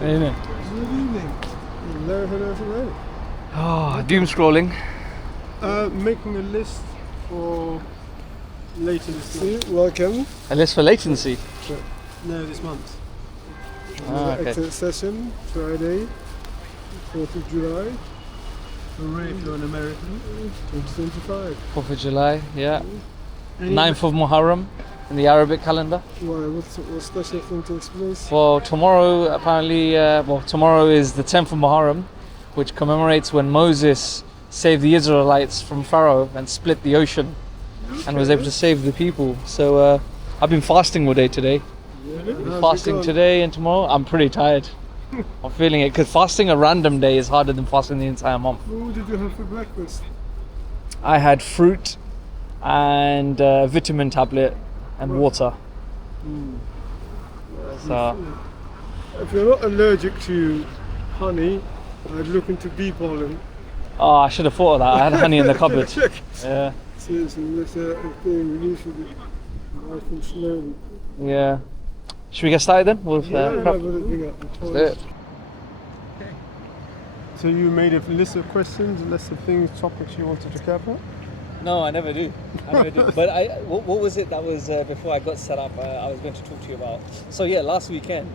Evening. Good evening. Hello, hello, hello. Doom scrolling. Making a list for later this month. Welcome. A list for latency. No, this month. Okay. Exit session, Friday, 4th of July. Hooray if you're an American. 2025. 4th of July, yeah. Any- 9th of Muharram in the Arabic calendar. Why? What special thing takes place? Well, tomorrow apparently, tomorrow is the 10th of Muharram, which commemorates when Moses saved the Israelites from Pharaoh and split the ocean and was able to save the people. So I've been fasting all day today. How's Fasting it going? today and tomorrow. I'm pretty tired. I'm feeling it because fasting a random day is harder than fasting the entire month. What did you have for breakfast? I had fruit and a vitamin tablet and water. So If you're not allergic to honey, I'd look into bee pollen. I should have thought of that. I had honey in the cupboard. Check. Yeah, So that's a thing, release it nice and slowly. yeah. Should we get started then? With prep? have a thing up. Let's do it. So you made a list of questions, a list of things, topics you wanted to cover? No, I never do. But what was it that was before I got set up? I was going to talk to you about. So yeah, last weekend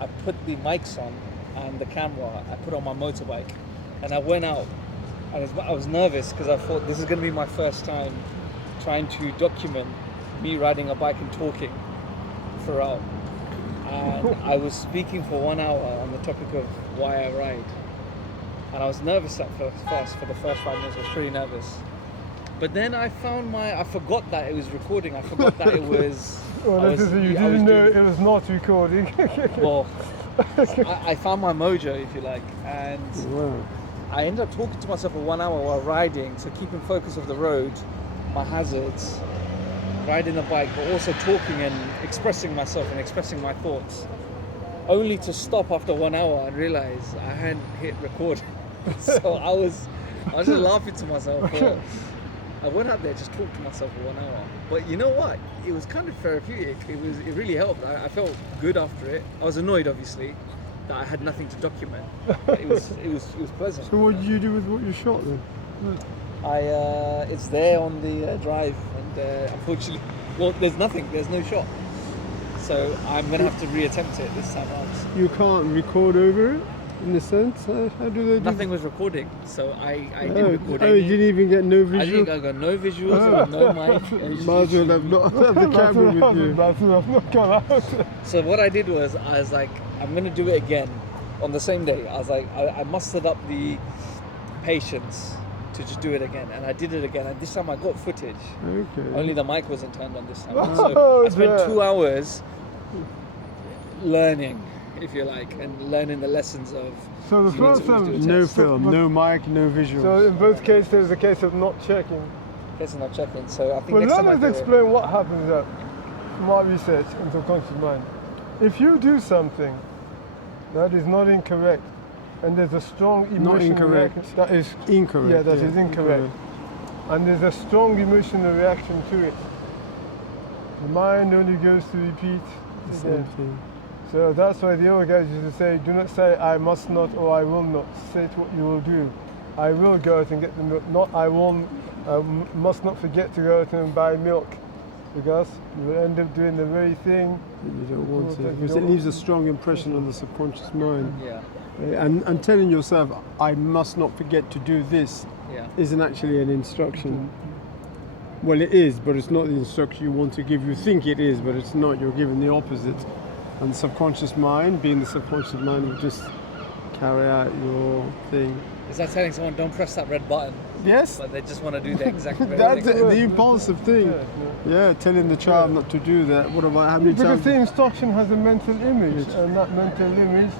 I put the mics on and the camera. I put on my motorbike, and I went out. I was nervous because I thought this is going to be my first time trying to document me riding a bike and talking throughout. And I was speaking for 1 hour on the topic of why I ride. And I was nervous at first. For the first 5 minutes, I was pretty nervous. But then I forgot that it was recording. I forgot that it was. Well, I was- you I was didn't know doing- it was not recording. Well, I found my mojo, if you like, and Wow. I ended up talking to myself for 1 hour while riding, so keeping focus of the road, my hazards, riding the bike, but also talking and expressing myself and expressing my thoughts, only to stop after 1 hour and realize I hadn't hit record. So I was just laughing to myself. But I went out there, just talked to myself for 1 hour. But you know what? It was kind of therapeutic. It really helped. I felt good after it. I was annoyed, obviously, that I had nothing to document. But it was pleasant. So what did you do with what you shot then? It's there on the drive, and unfortunately, well, there's nothing. There's no shot. So I'm gonna have to reattempt it this time around. You can't record over it, in a sense? How do they do Nothing was recording, so I didn't record you any. didn't even get no I visual? think I got no visuals, no mic. and it's Might as well just- have not have the camera with you. That's not gone out. So what I did was, I was like, I'm gonna do it again on the same day. I was like, I mustered up the patience to just do it again, and I did it again. And this time I got footage. Okay. Only the mic wasn't turned on this time. Oh, So I spent dear. 2 hours learning, if you like, and learning the lessons of. So the you need first to always do a time, test. no film, no mic, no visuals. So in both cases, there's a case of not checking. Guess I'm not checking. So I think Well, next time I let do us explain what happens from our research into conscious mind. If you do something that is not incorrect, and there's a strong emotional incorrect. reaction, that is Incorrect. Yeah, that is incorrect. And there's a strong emotional reaction to it. The mind only goes to repeat The again. same thing. So that's why the old guys used to say, do not say I must not or I will not. Say it what you will do. I will go out and get the milk. Not I will, must not forget to go out and buy milk. Because you will end up doing the very thing. You don't want Well, to. you Because don't it leaves a want- strong impression on the subconscious mind. Yeah, And telling yourself, I must not forget to do this, yeah. isn't actually an instruction. Well, it is, but it's not the instruction you want to give. You think it is, but it's not. You're given the opposite. And the subconscious mind, being the subconscious mind, will just carry out your thing. Is that telling someone don't press that red button, Yes, but they just want to do the exact very that's thing? the impulsive thing. Yeah, telling the child not to do that. What about how many Because times? the instruction has a mental image, and that mental image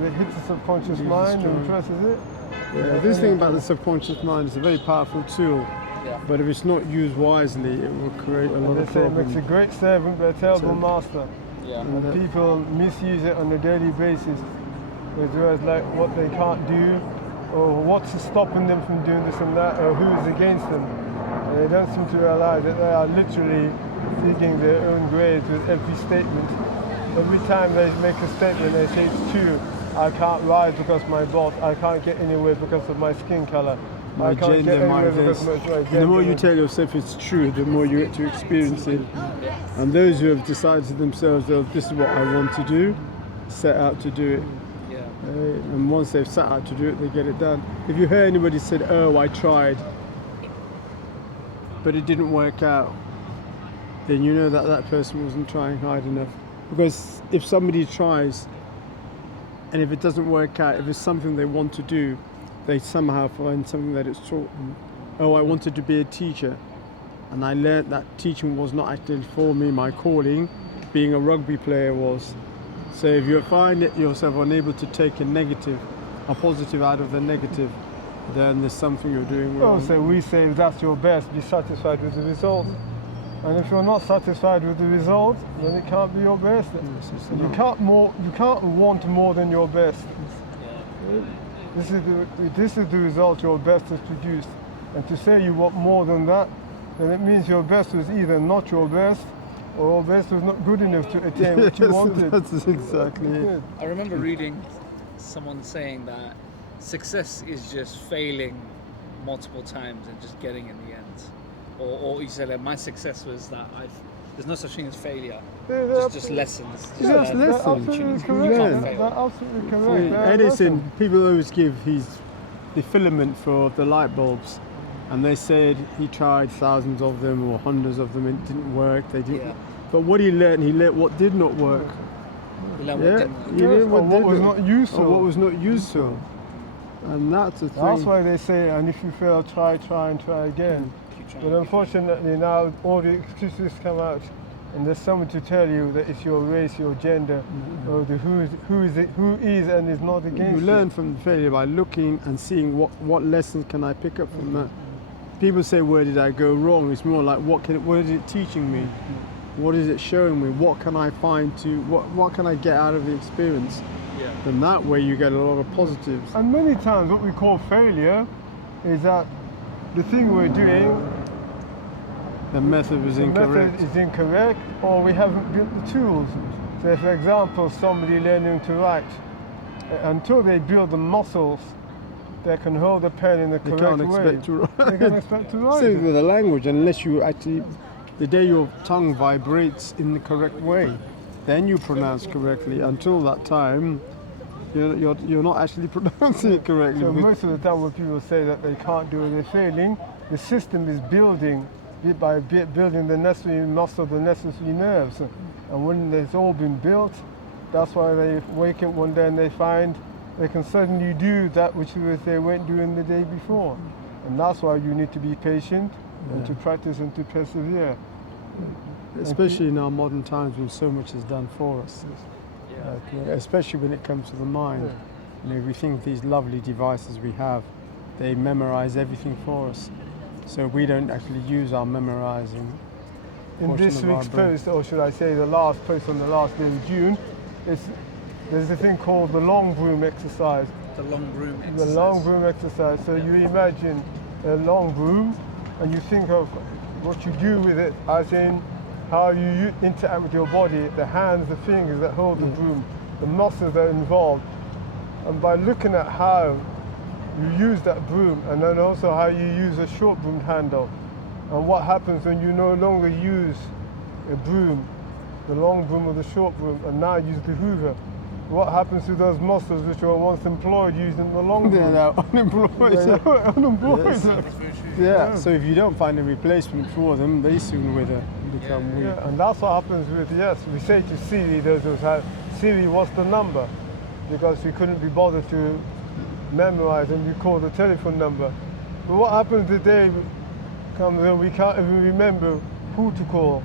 that hits the subconscious Leaves a mind and strong- presses it. Yeah, this thing about the subconscious mind is a very powerful tool, Yeah. but if it's not used wisely, it will create a lot They of say it makes a problems. great servant but a terrible master. Yeah. And people misuse it on a daily basis. As well as like what they can't do, or what's stopping them from doing this and that, or who's against them. And they don't seem to realize that they are literally digging their own graves with every statement every time they make a statement, they say it's true. I can't rise because my boss. I can't get anywhere because of my skin color. My I can't gender, get my anywhere because this. of my And gender. the more you tell yourself it's true, the more you get to experience it. And those who have decided to themselves, oh, this is what I want to do, set out to do it. Yeah. And once they've set out to do it, they get it done. If you hear anybody said, oh, I tried, but it didn't work out, then you know that that person wasn't trying hard enough. Because if somebody tries, and if it doesn't work out, if it's something they want to do, they somehow find something that it's taught them. Oh, I wanted to be a teacher, and I learned that teaching was not actually for me, my calling, being a rugby player was. So if you find yourself unable to take a positive out of the negative, then there's something you're doing wrong. Oh, so we say if that's your best, be satisfied with the result. And if you're not satisfied with the result, then it can't be your best. Yes, it's You not. can't want more than your best. This is the result your best has produced. And to say you want more than that, then it means your best was either not your best, or your best was not good enough to attain what you Yes, wanted. that's exactly it. Yeah. I remember reading someone saying that success is just failing multiple times and just getting in the end. Or he said that my success was that there's no such thing as failure, just lessons. Just They're lessons. absolutely You correct. learn. They're absolutely See, correct. They're Edison, lessons. people always give the filament for the light bulbs, and they said he tried thousands of them or hundreds of them, and it didn't work. They didn't. Yeah. But what he learned what did not work. You learn Yeah, what didn't work. you Yes, learn or what was didn't. not useful. Or what was not useful, and that's the thing. That's why they say, and if you fail, try and try again. Keep trying. But unfortunately now all the excuses come out, and there's someone to tell you that it's your race, your gender, or the who is and is not against You learn from failure by looking and seeing what lessons can I pick up from that. People say, where did I go wrong? It's more like, what is it teaching me? What is it showing me? What can I find what can I get out of the experience? Yeah. And that way you get a lot of positives. And many times what we call failure is that the thing we're doing, The method was the incorrect. method is incorrect, or we haven't built the tools. So for example, somebody learning to write, until they build the muscles that can hold the pen in the They correct can't way, expect to they write. can expect to write. Same with the language, unless you actually, the day your tongue vibrates in the correct way, then you pronounce correctly. Until that time, you're not actually pronouncing it correctly. So most of the time when people say that they can't do it, they're failing, the system is building bit by bit, building the necessary muscle, the necessary nerves. And when it's all been built, that's why they wake up one day and they find they can suddenly do that which they weren't doing the day before. And that's why you need to be patient and to practice and to persevere. Especially in our modern times when so much is done for us. Especially when it comes to the mind. You know, we think these lovely devices we have, they memorize everything for us. So we don't actually use our memorizing. In portion this of our week's brain. post, or should I say the last post on the last day of June, there's a thing called the long broom exercise. The long broom The exercise. long broom exercise. So you imagine a long broom and you think of what you do with it, as in how you interact with your body, the hands, the fingers that hold the broom, the muscles that are involved. And by looking at how you use that broom, and then also how you use a short broom handle, and what happens when you no longer use a broom, the long broom or the short broom, and now use the hoover. What happens to those muscles which were once employed using the long They're broom? now unemployed. They're unemployed. Yes. Yeah, so if you don't find a replacement for them, they soon wither, become weak. Yeah, and that's what happens with, yes, we say to Siri, those who have, Siri, what's the number? Because we couldn't be bothered to memorize and we call the telephone number. But what happens the day comes when we can't even remember who to call?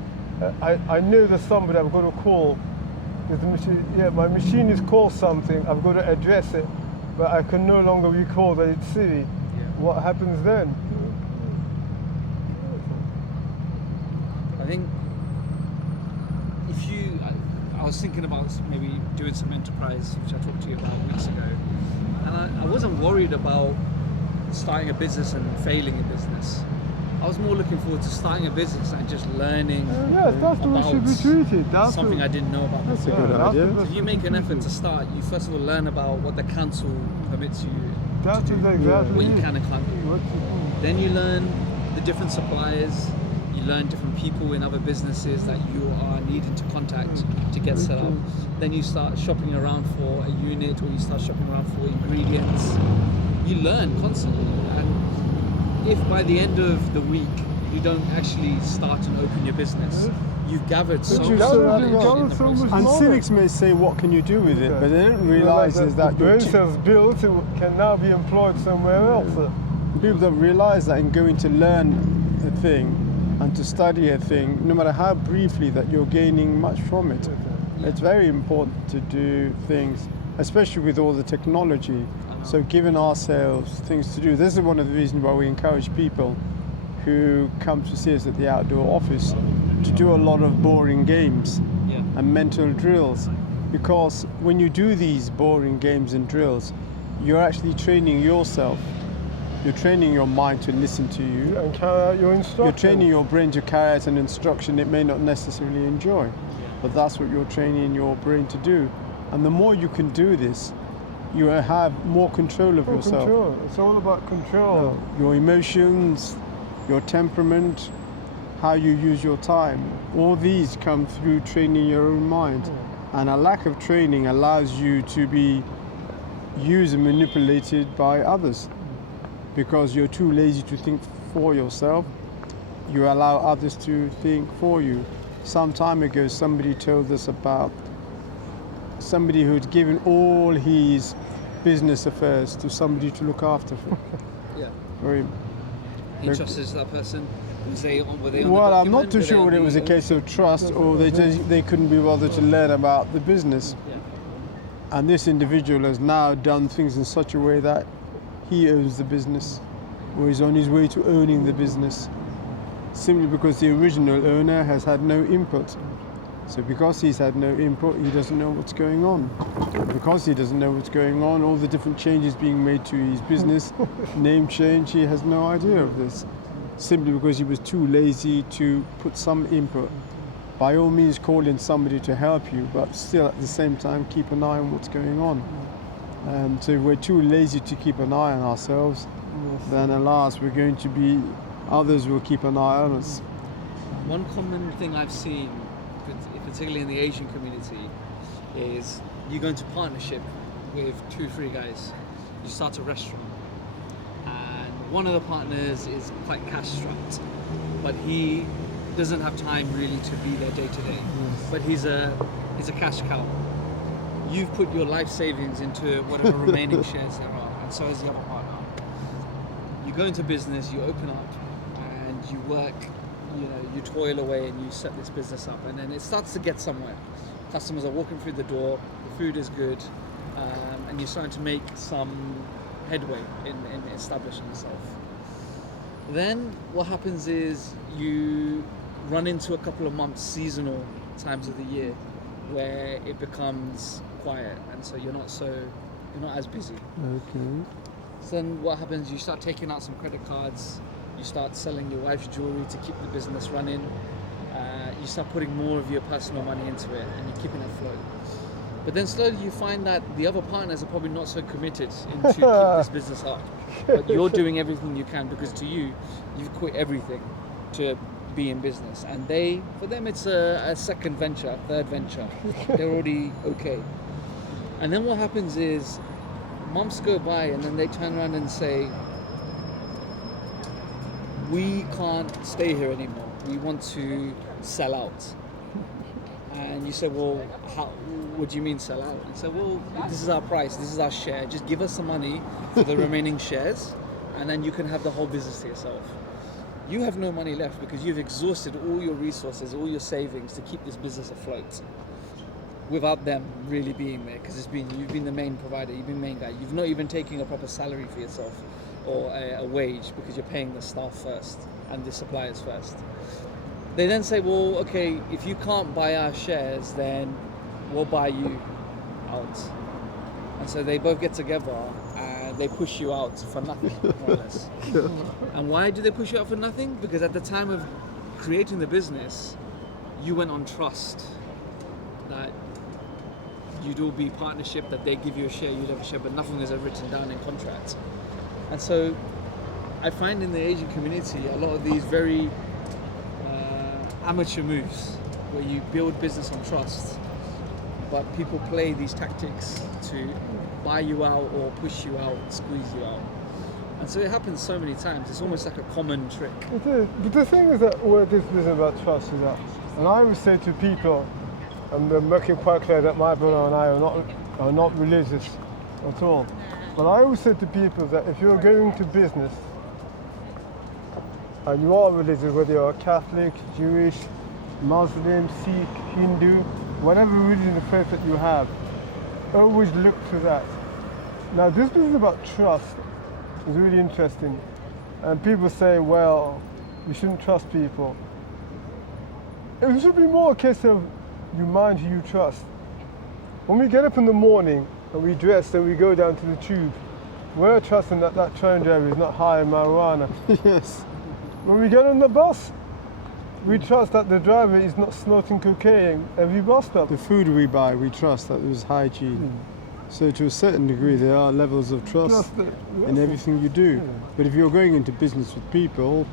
I know there's somebody I've got to call. There's the machine, my machine is called something, I've got to address it, but I can no longer recall that it's Siri. What happens then? I think if you, I was thinking about maybe doing some enterprise, which I talked to you about weeks ago, and I wasn't worried about starting a business and failing in business. I was more looking forward to starting a business and just learning Yes, that's the way it should be treated. That's something I didn't know about. That's a good idea. the If you make an effort to start, you first of all learn about what the council permits you That's to do, exactly what you it. can and can't do. What to do. Then you learn the different suppliers, you learn different people in other businesses that you are needing to contact to get set up. Then you start shopping around for a unit, or you start shopping around for ingredients. You learn constantly, and if by the end of the week you don't actually start and open your business, you've gathered so But much you knowledge gathered in the so process. much And knowledge. cynics may say, what can you do with it? But they don't realise is that the you're brain cells built can now be employed somewhere else. people don't realise that in going to learn a thing and to study a thing, no matter how briefly, that you're gaining much from it. It's very important to do things, especially with all the technology. So giving ourselves things to do. This is one of the reasons why we encourage people who come to see us at the outdoor office to do a lot of boring games Yeah. and mental drills. Because when you do these boring games and drills, you're actually training yourself. You're training your mind to listen to you. And carry out your instructions. You're training your brain to carry out an instruction it may not necessarily enjoy. But that's what you're training your brain to do. And the more you can do this, you have more control of yourself. Control. It's all about control. Your emotions, your temperament, how you use your time. All these come through training your own mind. And a lack of training allows you to be used and manipulated by others because you're too lazy to think for yourself. You allow others to think for you. Some time ago, somebody told us about somebody who'd given all his business affairs to somebody to look after for. Yeah. Very He trusted that person. Were they on well, the I'm not document? too Were they sure on whether it was a the- case of trust or they couldn't be bothered to learn about the business. Yeah. And this individual has now done things in such a way that he owns the business, or is on his way to owning the business, simply because the original owner has had no input. So because he's had no input, he doesn't know what's going on. Because he doesn't know what's going on, all the different changes being made to his business, name change, he has no idea of this. Simply because he was too lazy to put some input. By all means, call in somebody to help you, but still at the same time, keep an eye on what's going on. And so if we're too lazy to keep an eye on ourselves, then alas, we're going to be, others will keep an eye on us. One common thing I've seen, particularly in the Asian community, is you go into partnership with 2-3 guys. You start a restaurant, and one of the partners is quite cash strapped, but he doesn't have time really to be there day to day. But he's a cash cow. You've put your life savings into whatever remaining shares there are, and so has the other partner. You go into business, you open up, and you work. You toil away and you set this business up, and then it starts to get somewhere. Customers are walking through the door, the food is good, and you're starting to make some headway in establishing yourself. Then what happens is you run into a couple of months, seasonal times of the year, where it becomes quiet, and so you're not as busy. Okay. So then what happens, you start taking out some credit cards, you start selling your wife's jewelry to keep the business running, you start putting more of your personal money into it, and you're keeping it afloat. But then slowly you find that the other partners are probably not so committed into keep this business up. But you're doing everything you can, because to you, you've quit everything to be in business. And for them it's a second venture, a third venture. They're already okay. And then what happens is months go by, and then they turn around and say, we can't stay here anymore. We want to sell out. And you say, well, what do you mean sell out? And say, well, this is our price, this is our share. Just give us some money for the remaining shares, and then you can have the whole business to yourself. You have no money left because you've exhausted all your resources, all your savings to keep this business afloat, without them really being there, because you've been the main provider, you've been the main guy. You've not even taken a proper salary for yourself, or a wage, because you're paying the staff first and the suppliers first. They then say, well, okay, if you can't buy our shares, then we'll buy you out. And so they both get together and like they push you out for nothing, more or less. And why do they push you out for nothing? Because at the time of creating the business, you went on trust that you'd all be partnership, that they give you a share, you'd have a share, but nothing is ever written down in contracts. And so I find in the Asian community a lot of these very amateur moves where you build business on trust, but people play these tactics to buy you out or push you out, squeeze you out. And so it happens so many times. It's almost like a common trick. It is. But the thing is that where this business about trust is that, and I always say to people, and I'm making quite clear that my brother and I are not religious at all. But I always say to people that if you're going to business and you are religious, whether you're Catholic, Jewish, Muslim, Sikh, Hindu, whatever religion or faith that you have, always look to that. Now this business about trust is really interesting. And people say, well, you shouldn't trust people. It should be more a case of you mind who you trust. When we get up in the morning and we dress and we go down to the tube, we're trusting that that train driver is not high in marijuana. Yes. When we get on the bus, we trust that the driver is not snorting cocaine every bus stop. The food we buy, we trust that there's hygiene. So to a certain degree, there are levels of trust in everything you do. But if you're going into business with people,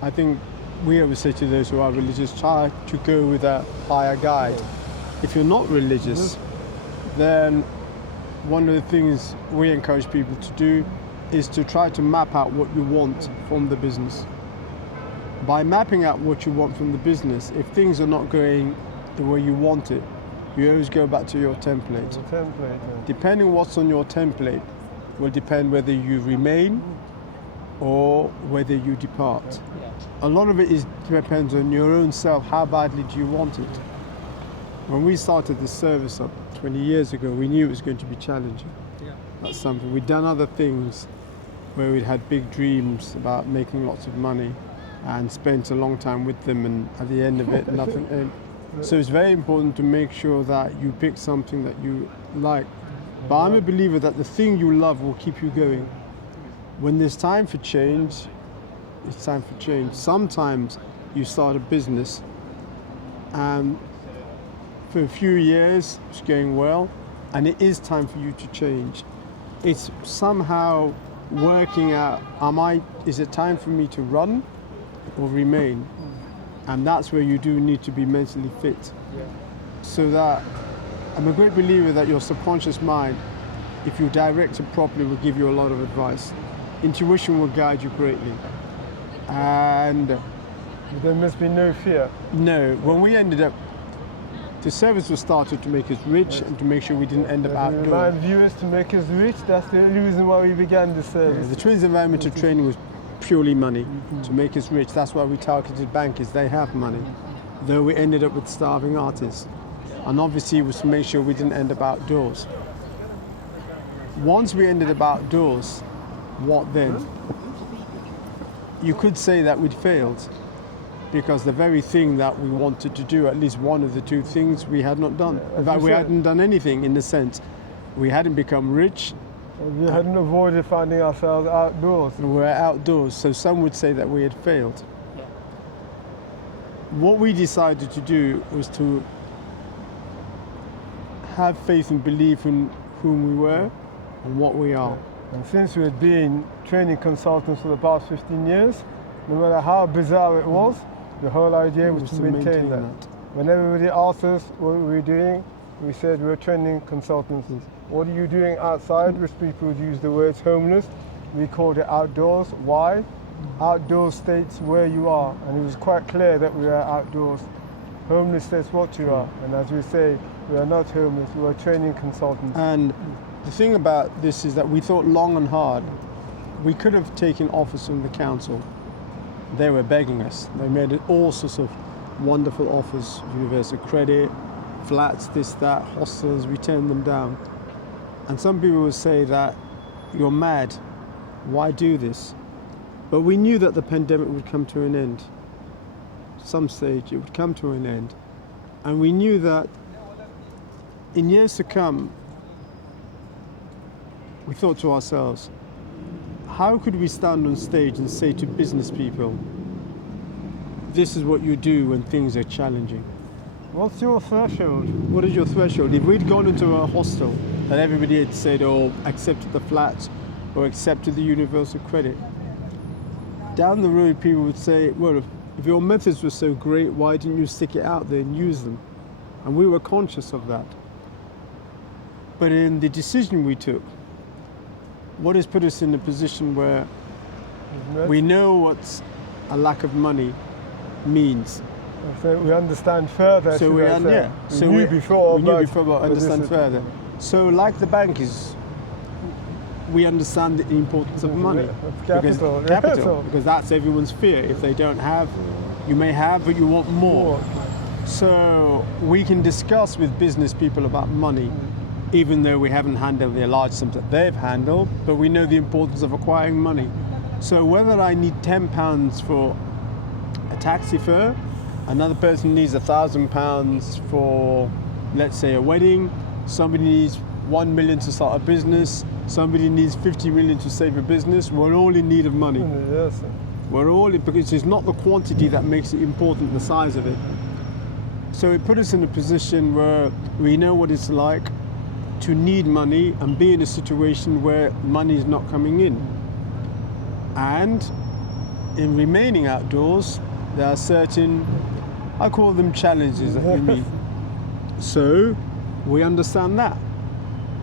I think we always say to those who are religious, try to go with a higher guide. If you're not religious, then one of the things we encourage people to do is to try to map out what you want from the business. By mapping out what you want from the business, if things are not going the way you want it, you always go back to your template. The template. Depending what's on your template will depend whether you remain or whether you depart. Yeah. A lot of it depends on your own self. How badly do you want it? When we started the service up 20 years ago, we knew it was going to be challenging. Yeah. That's something. We'd done other things where we'd had big dreams about making lots of money and spent a long time with them, and at the end of it, nothing. So it's very important to make sure that you pick something that you like. But I'm a believer that the thing you love will keep you going. When there's time for change, it's time for change. Sometimes you start a business and for a few years it's going well, and it is time for you to change. It's somehow working out, is it time for me to run or remain? And that's where you do need to be mentally fit. Yeah. So that I'm a great believer that your subconscious mind, if you direct it properly, will give you a lot of advice. Intuition will guide you greatly. And There must be no fear. no, when we ended up, the service was started to make us rich and to make sure we didn't end up To outdoors. remind viewers to make us rich, that's the only reason why we began the service. The Twins Environmental Training was purely money, to make us rich. That's why we targeted bankers. They have money. Though we ended up with starving artists. And obviously it was to make sure we didn't end up outdoors. Once we ended up outdoors, what then? You could say that we'd failed, because the very thing that we wanted to do, at least one of the two things, we had not done. In fact, we hadn't done anything, in the sense we hadn't become rich. We hadn't avoided finding ourselves outdoors. We were outdoors, so some would say that we had failed. Yeah. What we decided to do was to have faith and belief in whom we were and what we are. And since we had been training consultants for the past 15 years, no matter how bizarre it was, the whole idea was to maintain that. When everybody asked us what we were doing, we said we were training consultants. What are you doing outside? Which people would use the words homeless. We called it outdoors. Why? Outdoors states where you are, and it was quite clear that we are outdoors. Homeless states what you are, and as we say, we are not homeless, we are training consultants. And the thing about this is that we thought long and hard. We could have taken offers from the council. They were begging us. They made all sorts of wonderful offers, universal credit, flats, this, that, hostels. We turned them down. And some people would say that you're mad, why do this? But we knew that the pandemic would come to an end. Some stage it would come to an end. And we knew that in years to come, we thought to ourselves, how could we stand on stage and say to business people, this is what you do when things are challenging? What's your threshold? What is your threshold? If we'd gone into a hostel and everybody had said, oh, accepted the flats or accepted the universal credit, down the road people would say, well, if your methods were so great, why didn't you stick it out there and use them? And we were conscious of that. But in the decision we took, what has put us in a position where we know what a lack of money means. So we understand further. So we knew before, but understand further. So like the bank is, we understand the importance of money. Capital. Because that's everyone's fear. If they don't have, you may have, but you want more. So we can discuss with business people about money, even though we haven't handled the large sums that they've handled, but we know the importance of acquiring money. So whether I need £10 for a taxi fare, another person needs £1,000 for, let's say, a wedding, somebody needs 1 million to start a business, somebody needs 50 million to save a business, we're all in need of money. Yes. We're all in, because it's not the quantity that makes it important, the size of it. So it put us in a position where we know what it's like to need money and be in a situation where money is not coming in. And in remaining outdoors, there are certain, I call them challenges that we meet. So we understand that.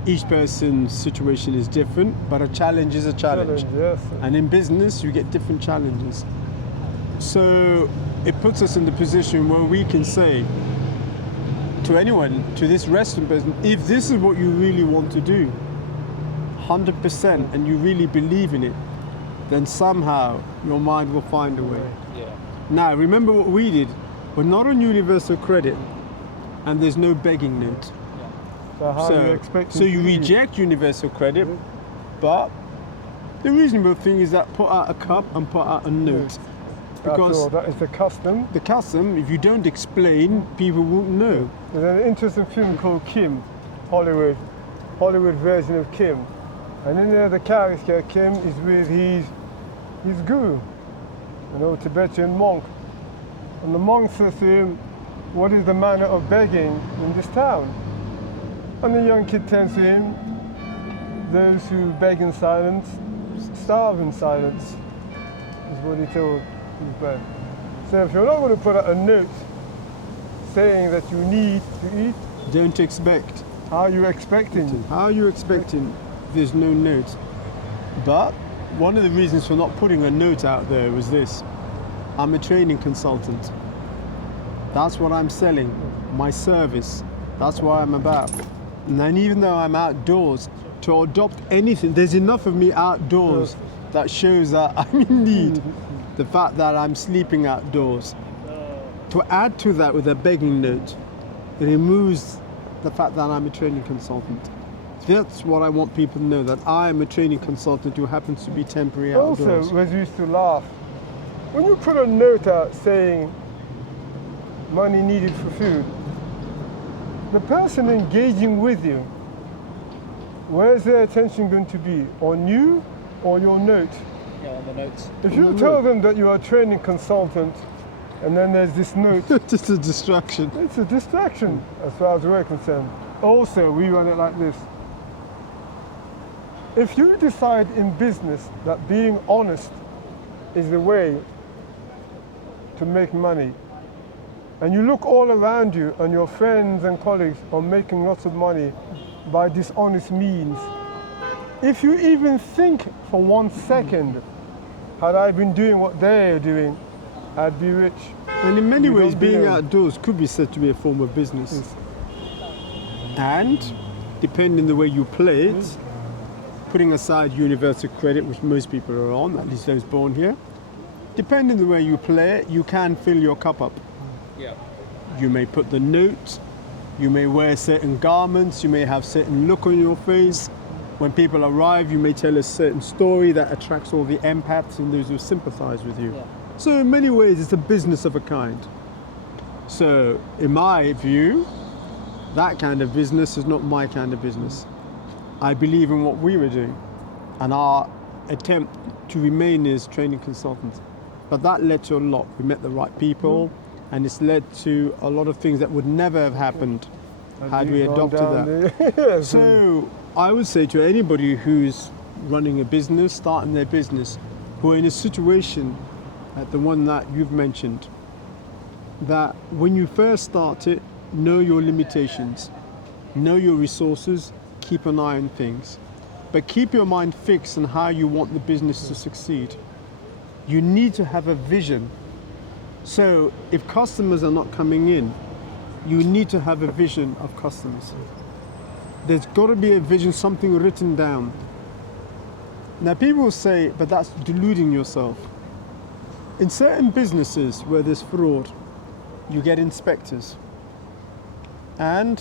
Each person's situation is different, but a challenge is a challenge. Yes. And in business, you get different challenges. So it puts us in the position where we can say to anyone, to this restaurant person, if this is what you really want to do, 100%, and you really believe in it, then somehow your mind will find a way. Yeah. Now, remember what we did. We're not on universal credit, and there's no begging note. So how you expect So you reject universal credit, but the reasonable thing is that put out a cup and put out a note. Because that is the custom. the custom, if you don't explain, people won't know. There's an interesting film called Kim, Hollywood version of Kim. And in there the character Kim is with his guru, Tibetan monk. And the monk says to him, what is the manner of begging in this town? And the young kid tells him, those who beg in silence starve in silence, is what he told his friend. So if you're not going to put out a note saying that you need to eat, Don't expect. how are you expecting? How are you expecting? There's no note. But one of the reasons for not putting a note out there was this. I'm a training consultant. That's what I'm selling, my service. That's what I'm about. And then even though I'm outdoors, to adopt anything, there's enough of me outdoors that shows that I'm in need. The fact that I'm sleeping outdoors. To add to that with a begging note, it removes the fact that I'm a training consultant. That's what I want people to know, that I am a training consultant who happens to be temporary outdoors. Also, we used to laugh. When you put a note out saying money needed for food, the person engaging with you, where's their attention going to be? On you or your note? Yeah, on the notes. If you tell them that you are a training consultant and then there's this note, Just a distraction. it's a distraction as far as we're concerned. Also, we run it like this. If you decide in business that being honest is the way to make money, and you look all around you and your friends and colleagues are making lots of money by dishonest means, if you even think for 1 second, had I been doing what they are doing, I'd be rich. And in many You ways, don't be being a- outdoors could be said to be a form of business. And depending the way you play it, putting aside universal credit, which most people are on, at least those born here, depending the way you play it, you can fill your cup up. Yeah. You may put the note, you may wear certain garments, you may have certain look on your face. When people arrive, you may tell a certain story that attracts all the empaths and those who sympathize with you. Yeah. So in many ways, it's a business of a kind. So in my view, that kind of business is not my kind of business. I believe in what we were doing, and our attempt to remain as training consultants. But that led to a lot. We met the right people, and it's led to a lot of things that would never have happened had we adopted that. So I would say to anybody who's running a business, starting their business, who are in a situation like the one that you've mentioned, that when you first start it, know your limitations, know your resources, keep an eye on things, but keep your mind fixed on how you want the business to succeed. You need to have a vision. So if customers are not coming in, you need to have a vision of customers. There's got to be a vision, something written down. Now people say, but that's deluding yourself. In certain businesses where there's fraud, you get inspectors. And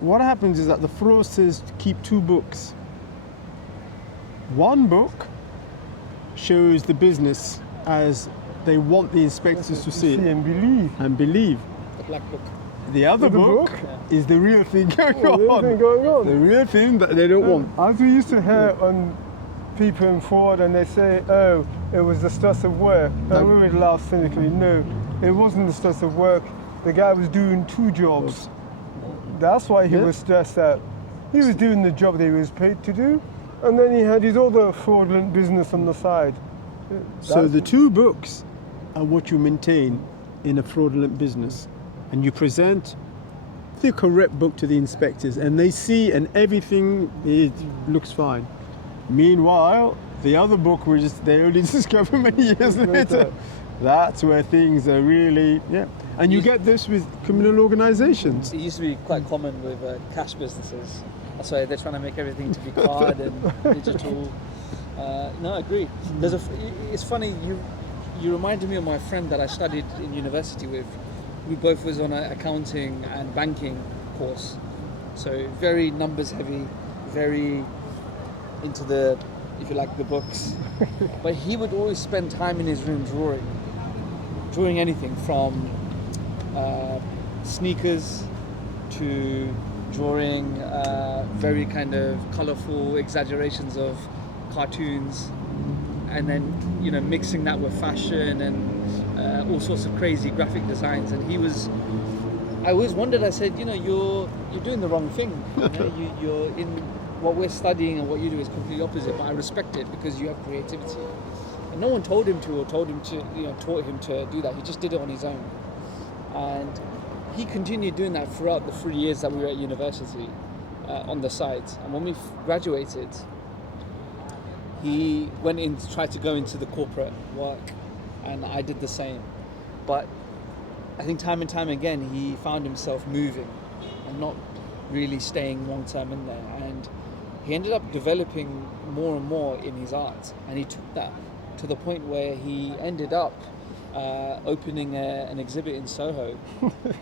what happens is that the fraudsters keep two books. One book shows the business as they want the inspectors to see it and believe. The black book. The other The book book? is the real thing going The real on. thing going on. The real thing that they don't want. As we used to hear on people in fraud, and they say, oh, it was the stress of work. And we would laugh cynically. No, it wasn't the stress of work. The guy was doing two jobs. That's why he was stressed out. He was doing the job that he was paid to do, and then he had his other fraudulent business on the side. So the two books are what you maintain in a fraudulent business, and you present the correct book to the inspectors, and they see, and everything looks fine. Meanwhile, the other book they only discover many years later. That's where things are really, And you get this with criminal organizations. It used to be quite common with cash businesses. That's why they're trying to make everything to be card and digital. No, I agree. It's funny, you reminded me of my friend that I studied in university with. We both was on an accounting and banking course. So very numbers heavy, very into the, if you like, the books. But he would always spend time in his room drawing anything from sneakers to drawing very kind of colorful exaggerations of cartoons, and then mixing that with fashion and all sorts of crazy graphic designs. And I always wondered, I said, you're doing the wrong thing. You're in what we're studying, and what you do is completely opposite, but I respect it because you have creativity. And no one told him to, or taught him to do that. He just did it on his own. And he continued doing that throughout the 3 years that we were at university on the side. And when we graduated, he went in to try to go into the corporate work, and I did the same. But I think time and time again, he found himself moving and not really staying long term in there. And he ended up developing more and more in his art, and he took that to the point where he ended up opening an exhibit in Soho,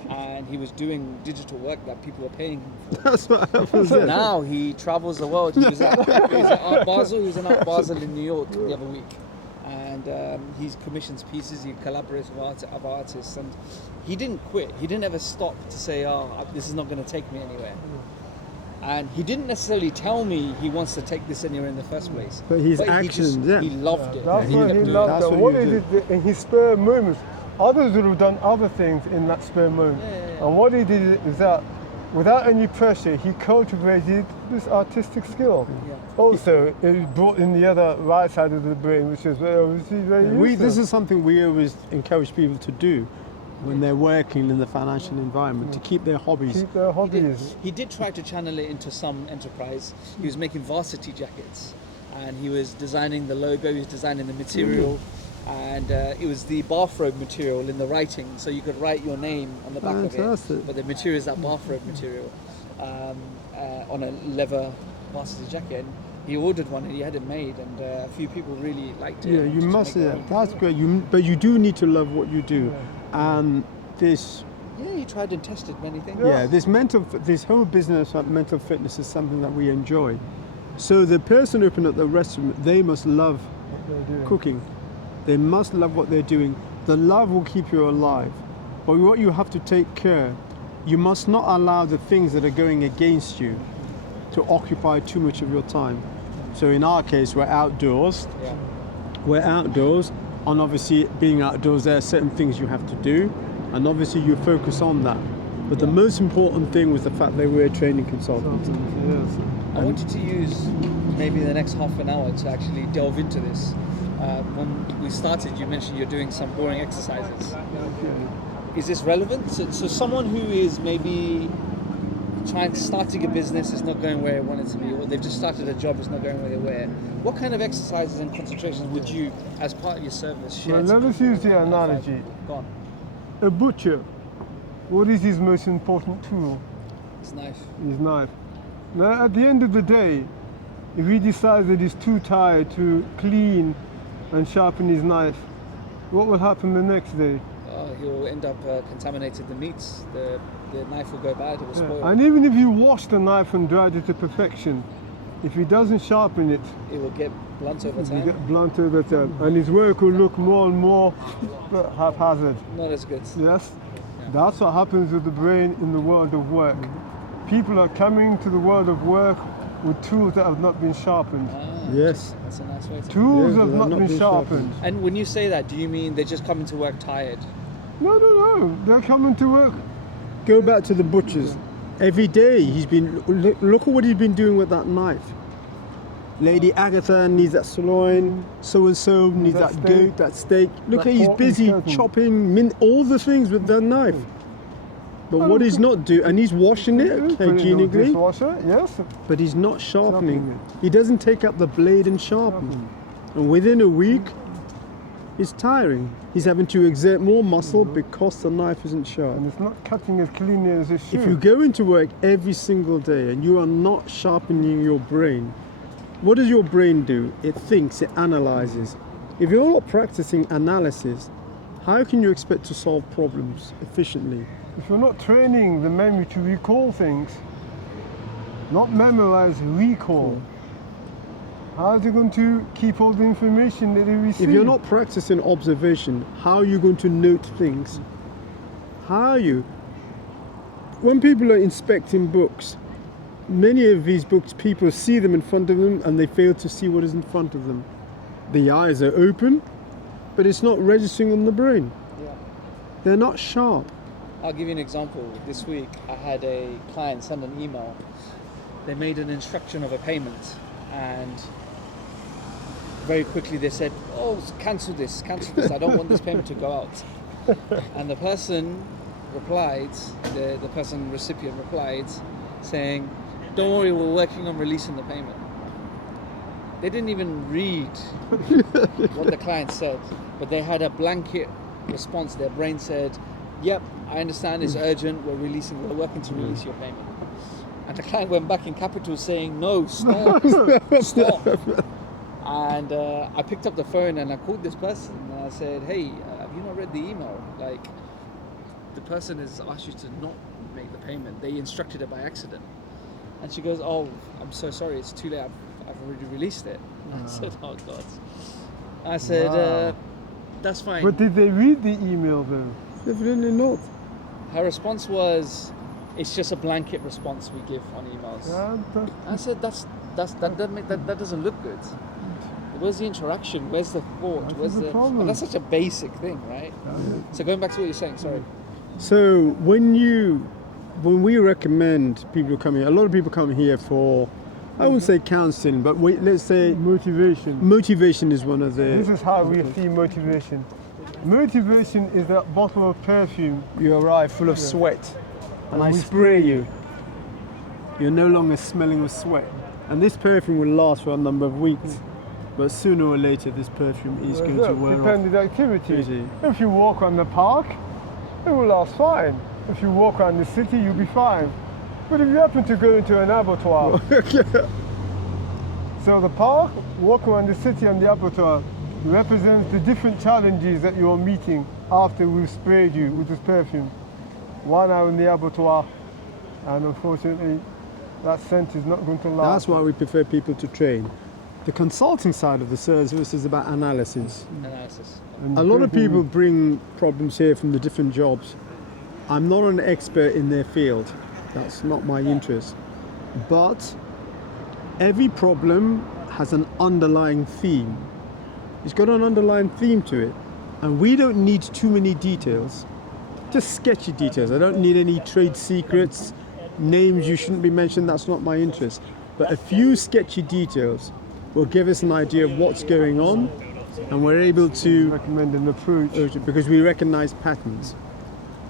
and he was doing digital work that people were paying him for. That's what happens. Now he travels the world. He was at Art Basel. He was in Art Basel in New York the other week, and he commissions pieces. He collaborates with other artists, and he didn't quit. He didn't ever stop to say, "Oh, this is not going to take me anywhere." And he didn't necessarily tell me he wants to take this anywhere in the first place. But his actions, he loved it. That's and what kept he doing loved. That's That. what What he he did in his spare moments, others would have done other things in that spare moment. Yeah. And what he did is that, without any pressure, he cultivated this artistic skill. Yeah. Also, it brought in the other right side of the brain, which is obviously very useful. This is something we always encourage people to do when they're working in the financial environment, to keep their hobbies. Keep their hobbies. He did try to channel it into some enterprise. He was making varsity jackets, and he was designing the logo, he was designing the material, and it was the bathrobe material in the writing, so you could write your name on the back of Fantastic. it. But the material is that bathrobe material on a leather varsity jacket. And he ordered one and he had it made, and a few people really liked it. Yeah, and you wanted to must. make Yeah, their own. that's great. But you do need to love what you do, and this. Yeah, he tried and tested many things. Yeah, this whole business of mental fitness is something that we enjoy. So the person opening up the restaurant, they must love What they're doing. cooking. They must love what they're doing. The love will keep you alive. But what you have to take care, you must not allow the things that are going against you to occupy too much of your time. So in our case, we're outdoors. Yeah. We're outdoors, and obviously being outdoors, there are certain things you have to do, and obviously you focus on that. But the most important thing was the fact that we're training consultants. Yes. I want you to use maybe the next half an hour to actually delve into this. When we started, you mentioned you're doing some boring exercises. Is this relevant? So someone who is maybe starting a business is not going where they want it to be, or they've just started a job is not going where they were. What kind of exercises and concentrations would you, as part of your service, share? Well, let us use the analogy. Go on. A butcher, what is his most important tool? His knife. His knife. Now, at the end of the day, if he decides that he's too tired to clean and sharpen his knife, what will happen the next day? He'll end up contaminated the meats. The knife will go bad. It will spoil. And even if you wash the knife and dried it to perfection, if he doesn't sharpen it, It will get blunt over you time. get blunt over time, and his work will look more and more haphazard. Not as good. Yes, that's what happens with the brain in the world of work. People are coming to the world of work with tools that have not been sharpened. Yes. That's a nice way to. Tools Yes, have they're not not been been sharpened. And when you say that, do you mean they're just coming to work tired? No. They're coming to work. Go back to the butchers. Every day he's been, look at what he's been doing with that knife. Lady Agatha needs that sirloin, so-and-so needs That that steak. goat, that steak. Look That at he's pork and busy curtain. chopping all the things with that knife. But what he's not doing, and he's washing it Put it in the hygienically, dishwasher, yes. but he's not sharpening. Sharpening He doesn't take up the blade and sharpen. And within a week, it's tiring. He's having to exert more muscle because the knife isn't sharp. And it's not cutting as cleanly as it should. If you go into work every single day and you are not sharpening your brain, what does your brain do? It thinks, it analyzes. If you're not practicing analysis, how can you expect to solve problems efficiently? If you're not training the memory to recall things, not memorize, recall, how is it going to keep all the information that it receives? If you're not practicing observation, how are you going to note things? How are you? When people are inspecting books, many of these books, people see them in front of them and they fail to see what is in front of them. The eyes are open, but it's not registering on the brain. Yeah. They're not sharp. I'll give you an example. This week, I had a client send an email. They made an instruction of a payment, and very quickly they said, "Oh, cancel this. I don't want this payment to go out." And the person replied, the person recipient replied, saying, "Don't worry, we're working on releasing the payment." They didn't even read what the client said, but they had a blanket response. Their brain said, "Yep, I understand it's urgent. We're working to release your payment." And the client went back in capitals saying, "No, stop, stop." And I picked up the phone and I called this person and I said, "Hey, have you not read the email? Like, the person has asked you to not make the payment. They instructed it by accident." And she goes, "Oh, I'm so sorry. It's too late. I've already released it." I said, "Oh God." I said, Wow. "That's fine." But did they read the email though? Definitely not. Her response was, "It's just a blanket response we give on emails." I said, that doesn't look good. Where's the interaction? Where's the thought? That's Where's the the problem. And that's such a basic thing, right? So going back to what you're saying, sorry. So when we recommend people coming, a lot of people come here for, I wouldn't say counseling, but let's say Motivation. motivation is one of This the. is how we see motivation. Motivation is that bottle of perfume. You arrive full of sweat, And I spray you. You're no longer smelling of sweat, and this perfume will last for a number of weeks. But sooner or later, this perfume is going to wear off. Dependent activity. Easy. If you walk around the park, it will last fine. If you walk around the city, you'll be fine. But if you happen to go into an abattoir, so the park, walk around the city and the abattoir represents the different challenges that you're meeting after we've sprayed you with this perfume. 1 hour in the abattoir, and unfortunately, that scent is not going to last. That's why we prefer people to train. The consulting side of the service is about analysis. Analysis. And A lot of drinking- people bring problems here from the different jobs. I'm not an expert in their field. That's not my interest. But every problem has an underlying theme. It's got an underlying theme to it, and we don't need too many details, just sketchy details. I don't need any trade secrets, names you shouldn't be mentioned, that's not my interest. But a few sketchy details will give us an idea of what's going on, and we're able to recommend an approach. because we recognize patterns.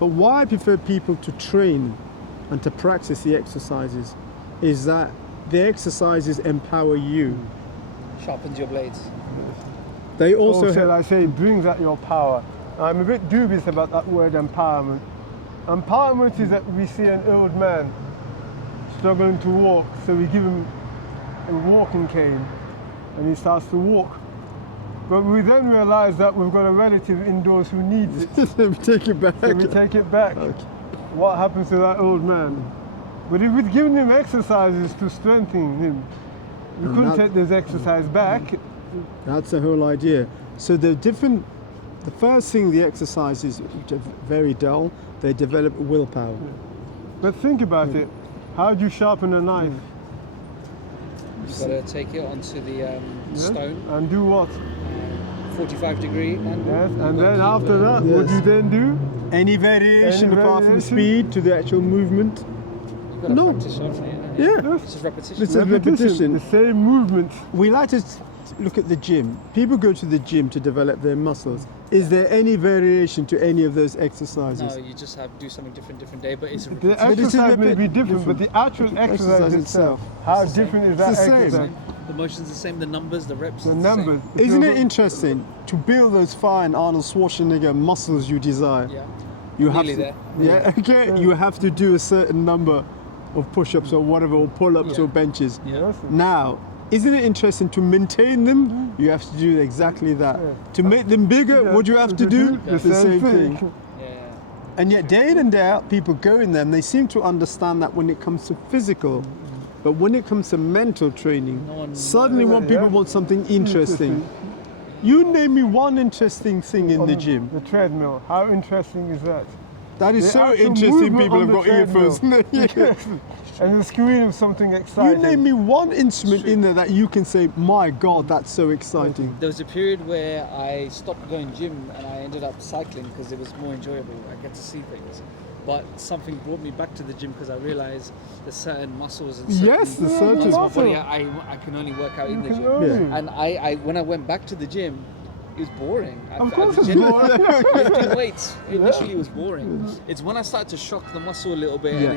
But why I prefer people to train and to practice the exercises is that the exercises empower you. Sharpens your blades. They also Also, have, like I say, it brings out your power. I'm a bit dubious about that word empowerment. Empowerment is that we see an old man struggling to walk, so we give him a walking cane and he starts to walk. But we then realize that we've got a relative indoors who needs it, take it back. so we take it back. Okay. What happens to that old man? But if we'd given him exercises to strengthen him, we And couldn't that- take this exercise back. That's the whole idea. So the first thing the exercises, which are very dull, they develop willpower. But think about it. How do you sharpen a knife? You've got to take it onto the Yeah? stone, And do what? 45 degree angle. Yes. You've And got to then keep, after that, what do you Yes. then do? Any variation Any apart from variation? speed to the actual movement? You've got to No. practice sharpening it. Yeah. It's just repetition. It's a repetition. The same movement. We like to look at the gym. People go to the gym to develop their muscles. Is there any variation to any of those exercises? No, you just have to do something different day, but it's a The repetition. But it's exercise a may bit be different, but the actual exercise itself, how It's the same. different is It's that the same. exercise? The motion's the same, the numbers, the reps. The it's numbers. same. Isn't it interesting to build those fine Arnold Schwarzenegger muscles you desire? Yeah. You have Nearly to, there. Yeah, okay. You have to do a certain number of push-ups or whatever, or pull-ups Yeah. or benches. Yes. Now, isn't it interesting to maintain them? You have to do exactly that. Yeah. To make them bigger, what do you have to do? The same thing. Yeah. And yet, day in and day out, people go in them. They seem to understand that when it comes to physical, but when it comes to mental training, No one- suddenly Yeah, when people yeah. want something interesting, you name me one interesting thing in On the gym. The treadmill. How interesting is that? That is The so actual interesting. movement People on have the got earphones. treadmill. And the screen of something You exciting. name me one instrument in there that you can say, my God, that's so exciting. There was a period where I stopped going gym and I ended up cycling because it was more enjoyable. I get to see things. But something brought me back to the gym because I realized there's certain muscles and certain Yes, the Yeah, certain. parts of my muscle. body I can only work out in the You can gym. only. Yeah. And I when I went back to the gym, it was boring. Of course it's genuinely- boring. Lifting weights initially was boring. It's when I started to shock the muscle a little bit, Yeah.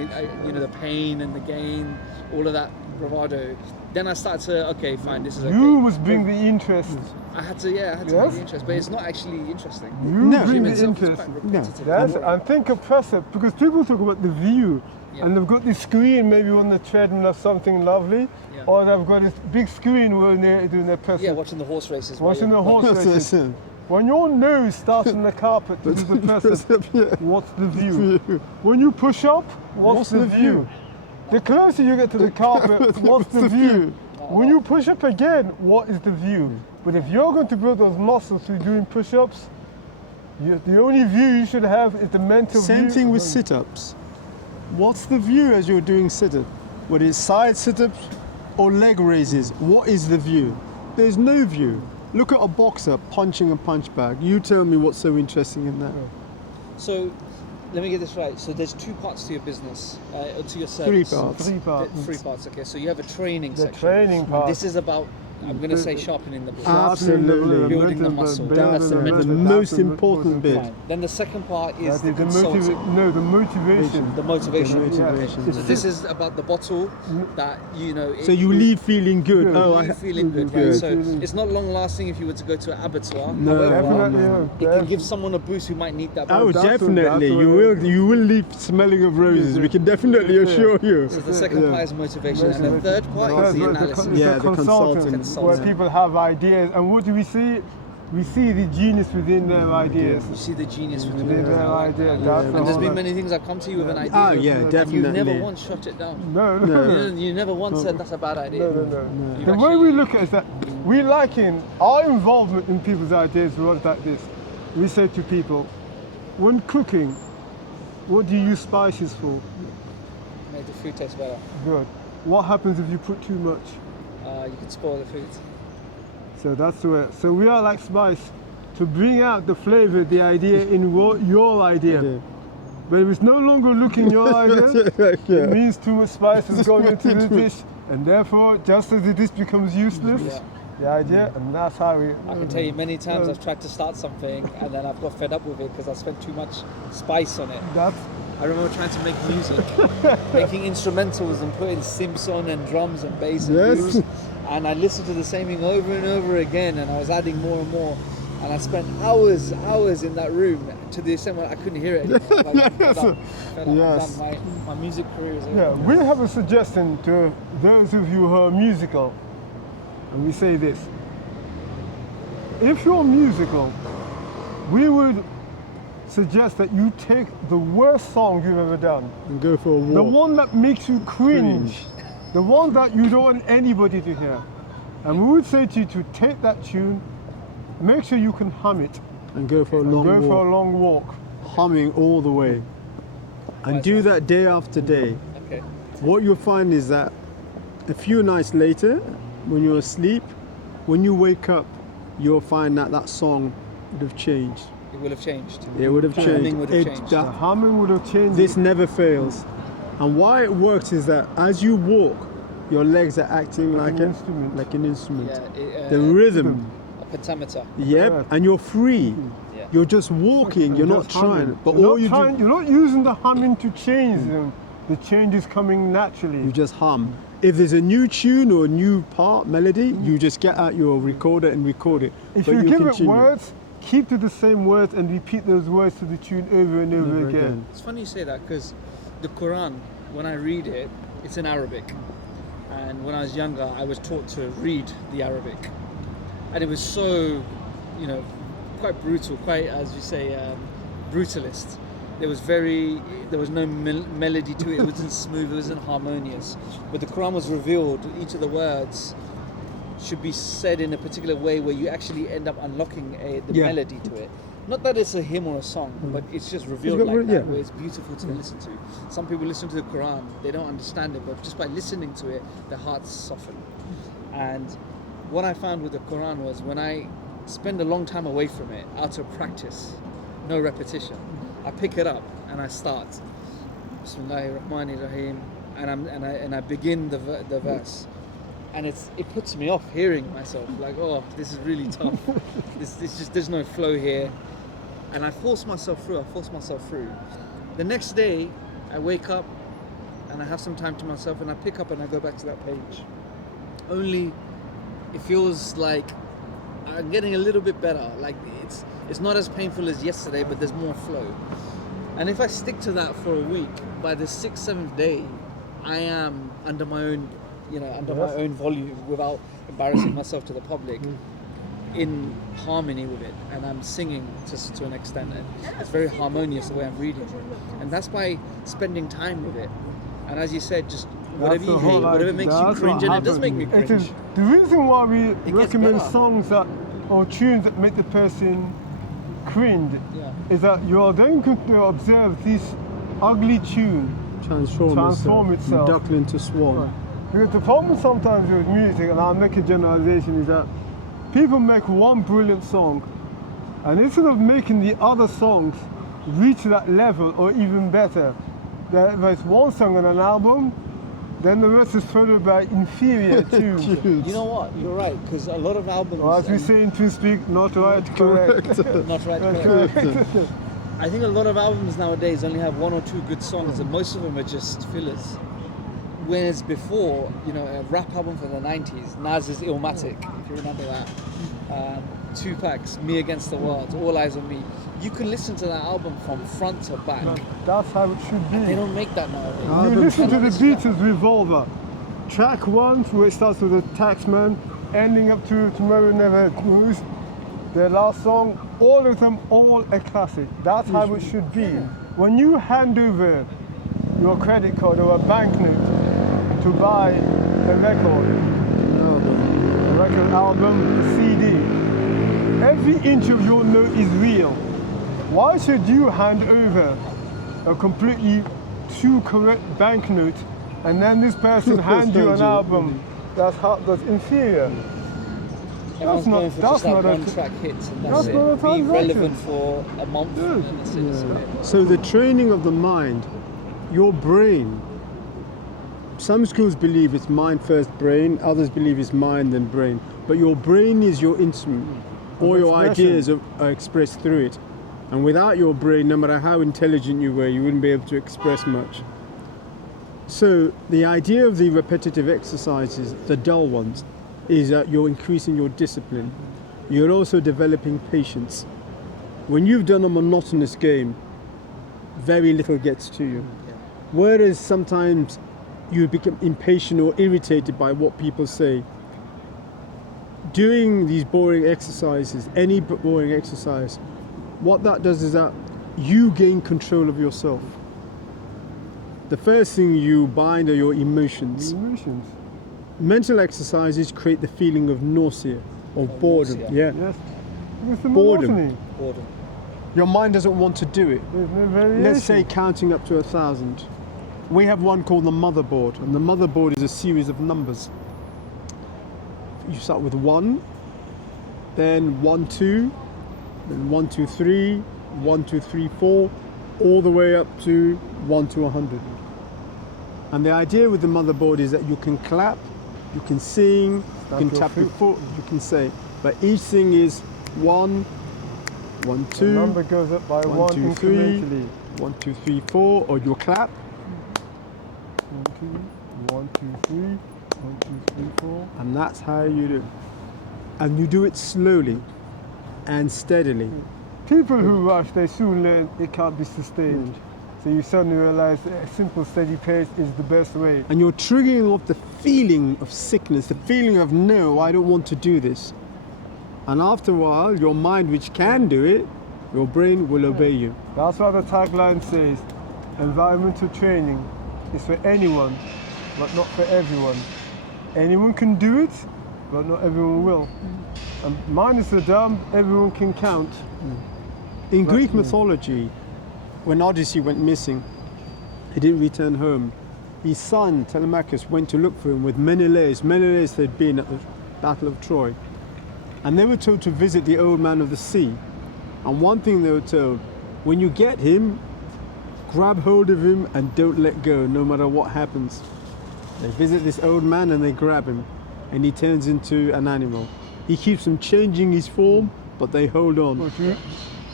and the pain and the gain, all of that bravado. Then I started to okay, fine, this is okay. You must bring the interest. I had to Yes. make the interest, but it's not actually interesting. You No. bring Gym the itself is interest. quite No. repetitive. Yes, and think of press up because people talk about the view, Yeah. and they've got this screen maybe on the treadmill or something lovely, Yeah. or they've got this big screen where they're doing their press Yeah, up. watching the horse races. while Watching you're- the horse Yes, races. yes, When your nose starts on the carpet to do the press up, yeah. what's the view? When you push up, what's the view? The closer you get to the carpet, what's the view? When you push up again, what is the view? But if you're going to build those muscles through doing push-ups, the only view you should have is the mental view. Same thing with sit-ups. What's the view as you're doing sit-up? Whether it's side sit-ups or leg raises, what is the view? There's no view. Look at a boxer punching a punch bag. You tell me what's so interesting in that. So, let me get this right. So there's two parts to your business, to your Three service. parts. Three parts. Three parts. Okay. So you have a training The section. training part. This is about. I'm going to say sharpening the blade. Absolutely. Building the muscle. That's the most important bit. Fine. Then the second part is That the is consulting. the motivation. The motivation. The motivation. Yeah. So this is about the bottle that So you leave feeling good. Good. Oh, You feeling good, good. right? So it's not long lasting if you were to go to an abattoir. No. However, Definitely, it yeah. can give someone a boost who might need that. Oh, boost. that's definitely. what You will leave smelling of roses. We can definitely Yeah. assure you. So the second Yeah. part is motivation, and the third part is the analysis. Yeah, the consulting. Where people have ideas. And what do we see? We see the genius within their ideas. You see the genius within Within it. their I like idea, that. that's And the there's whole- been many things that come to you with an idea. Oh, yeah, And you've never definitely. once shut it down. No, No. no. You never once said that's a bad idea. No. You've The way actually- we look at it is that we liken our involvement in people's ideas was like this. We say to people, when cooking, what do you use spices for? Make the food taste better. Good. What happens if you put too much? you could spoil the food. So that's where. So we are like Spice to bring out the flavor, the idea in your idea. But if it's no longer looking your idea, it means too much spice is going into the dish, and therefore, just as the dish becomes useless, Yeah. the idea, and that's how we. I can tell you many times I've tried to start something and then I've got fed up with it because I spent too much spice on it. That's I remember trying to make music, making instrumentals and putting simps on and drums and bass and Yes. grooves, and I listened to the same thing over and over again, and I was adding more and more, and I spent hours in that room to the extent where I couldn't hear it anymore. Like, I'm fed up. Yes. I'm done. My music career is over. yeah. We have a suggestion to those of you who are musical, and we say this: if you're musical, we would suggest that you take the worst song you've ever done, And go for a walk. the one that makes you cringe, the one that you don't want anybody to hear, and we would say to you to take that tune, make sure you can hum it, And go for a and long go walk. for a long walk. Humming all the way. And do that day after day. Okay. What you'll find is that a few nights later, when you're asleep, when you wake up, you'll find that that song would have changed. It will have changed. It would have The changed. humming would have changed. The humming would have changed. This never fails. And why it works is that as you walk, your legs are acting like an instrument. like an instrument. Yeah, The rhythm. a pentameter. Yep. Yeah. And you're free. Yeah. You're just walking. You're not Just humming. trying. But you're all not you trying, do, you're not using the humming to change them. The change is coming naturally. you just hum. If there's a new tune or a new part, melody, you just get out your recorder and record it. If But you give continue. it words, keep to the same words and repeat those words to the tune over and over Never again. It's funny you say that because the Quran, when I read it, it's in Arabic. And when I was younger, I was taught to read the Arabic. And it was so, quite brutal, quite, as you say, brutalist. There was no melody to it. It wasn't smooth, it wasn't harmonious. But the Quran was revealed, each of the words should be said in a particular way where you actually end up unlocking the Yeah. melody to it. Not that it's a hymn or a song, but it's just revealed got like re- that, yeah. where it's beautiful to listen to. Some people listen to the Quran, they don't understand it, but just by listening to it, their hearts soften. And what I found with the Quran was when I spend a long time away from it, out of practice, no repetition, I pick it up and I start. Bismillahir Rahmanir Rahim, and I begin the verse. And it puts me off hearing myself, like, oh, this is really tough. this just, there's no flow here. And I force myself through. The next day, I wake up and I have some time to myself and I pick up and I go back to that page. Only it feels like I'm getting a little bit better. Like it's not as painful as yesterday, but there's more flow. And if I stick to that for a week, by the 6th, 7th day, I am under my own my own volume without embarrassing myself to the public, in harmony with it, and I'm singing to an extent, and it's very harmonious the way I'm reading, and that's by spending time with it. And as you said, just whatever That's you the whole hate, whatever idea. makes you That's cringe, what and it does make me happens. cringe. It is the reason why we gets recommend better. songs that or tunes that make the person cringe Yeah. is that you are then going to observe this ugly tune Transform itself. Duckling into swan. Because the problem sometimes with music, and I'll make a generalization, is that people make one brilliant song, and instead of making the other songs reach that level or even better, there's one song on an album, then the rest is followed by inferior tunes. You know what? You're right, because a lot of albums, Or as we say in TeamSpeak, not right, correct. not right, correct. I think a lot of albums nowadays only have one or two good songs, and most of them are just fillers. Whereas before, a rap album from the 90s, Nas's Illmatic, if you remember that, Tupac's Me Against the World, All Eyes on Me, you can listen to that album from front to back. That's how it should be. They don't make that nowadays. You listen to the Beatles Revolver. Track 1, where it starts with a taxman, ending up to Tomorrow Never Knows. Their last song, all of them, all a classic. That's how it should be. When you hand over your credit card or a banknote to buy a record album, a CD, every inch of your note is real. Why should you hand over a completely true correct banknote and then this person hands you an album that's inferior. Everyone's not- going for that's just like not a- one-track hits, and that's that's it. not a Be transaction. relevant for a month, and then that's it. That's it. So the training of the mind, your brain. Some schools believe it's mind first brain, others believe it's mind then brain. But your brain is your instrument. All your expression. ideas are expressed through it. And without your brain, no matter how intelligent you were, you wouldn't be able to express much. So the idea of the repetitive exercises, the dull ones, is that you're increasing your discipline. You're also developing patience. When you've done a monotonous game, very little gets to you. Whereas sometimes you become impatient or irritated by what people say. Doing these boring exercises, any boring exercise, what that does is that you gain control of yourself. The first thing you bind are your emotions. Emotions. Mental exercises create the feeling of nausea or boredom. nausea. Yeah. Yes. It's the Boredom. monotony. Boredom. Your mind doesn't want to do it. There's no variation. Let's say counting up to 1,000. We have one called the motherboard, and the motherboard is a series of numbers. You start with 1, then 1, 2, then 1, 2, 3, 1, 2, 3, 4, all the way up to 1 to 100. And the idea with the motherboard is that you can clap, you can sing, you can your tap your feet. foot, you can say, but each thing is 1, 1, 2, The number goes up by 1, one 2, 3, incrementally. 1, 2, 3, 4, or you clap. 1, 2, 3, 1, 2, 3, 4. And that's how you do it. And you do it slowly and steadily. People who rush, they soon learn it can't be sustained. So you suddenly realize that a simple, steady pace is the best way. And you're triggering off the feeling of sickness, the feeling of no, I don't want to do this. And after a while, your mind, which can do it, your brain will obey you. That's why the tagline says, environmental training is for anyone, but not for everyone. Anyone can do it, but not everyone will. And minus the dumb, everyone can count. In Greek mythology, when Odyssey went missing, he didn't return home. His son, Telemachus, went to look for him with Menelaus. Menelaus had been at the Battle of Troy. And they were told to visit the old man of the sea. And one thing they were told, when you get him, grab hold of him and don't let go, no matter what happens. They visit this old man and they grab him, and he turns into an animal. He keeps on changing his form, but they hold on But you,